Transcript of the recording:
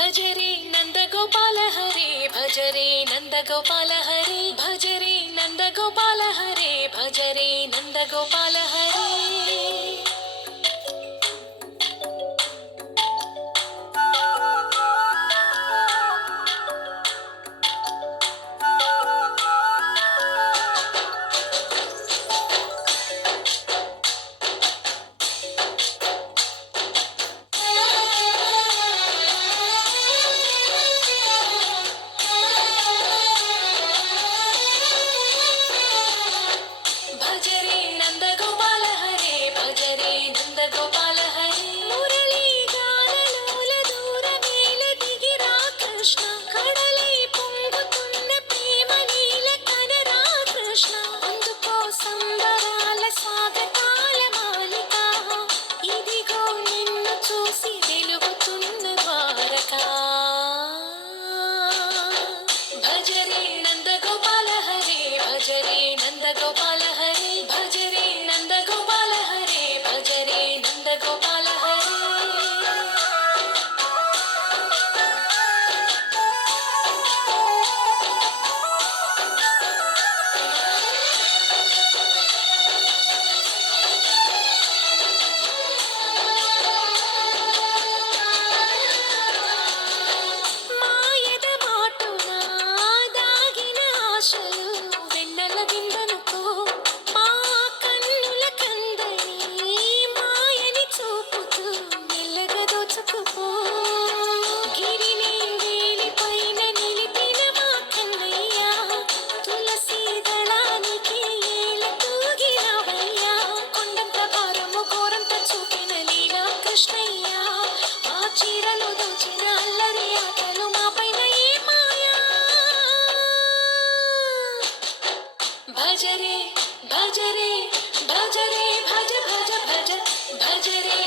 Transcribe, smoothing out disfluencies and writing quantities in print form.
భజరే నందగోపాల హరే భజరే నందగోపాల హరే భజరే నందగోపాల హరే భజరే నందగోపాల హరే భజరే నందగోపాల హరే భజరే నందగోపాల హరే మురళీ గానలోల దూరమేల దిగిరా కృష్ణ కడలై పొంగుతున్న ప్రేమ నీల కనరా కృష్ణ అందుకో సంబరాల స్వాగతాల మాలిక ఇదిగో నిన్ను చూసి వెలుగుతున్న ద్వారకా భజరే నందగోపాల హరే భజరే నందగోపాల హరే భజరే నందగోపాల హరే భజరే నందగోపాల హరే మాయద మాటున దాగిన ఆశలు వెన్నెల విందనుకో మా కన్నుల కందని మాయని చూపుతూ మెల్లగా దోచుకుపో గిరిని వేలిపైన నిలిపిన మా కన్నయ్య తులసి దళానికి ఏల తూగినవయ్యా కొండంత భారము ఘోరంత చూపిన లీలా కృష్ణయ్య మా చీరలు దోచిన అల్లరి ఆటలు మా పైన ఏ మాయా భజరే భజరే భజరే భజ భజ భజ భజరే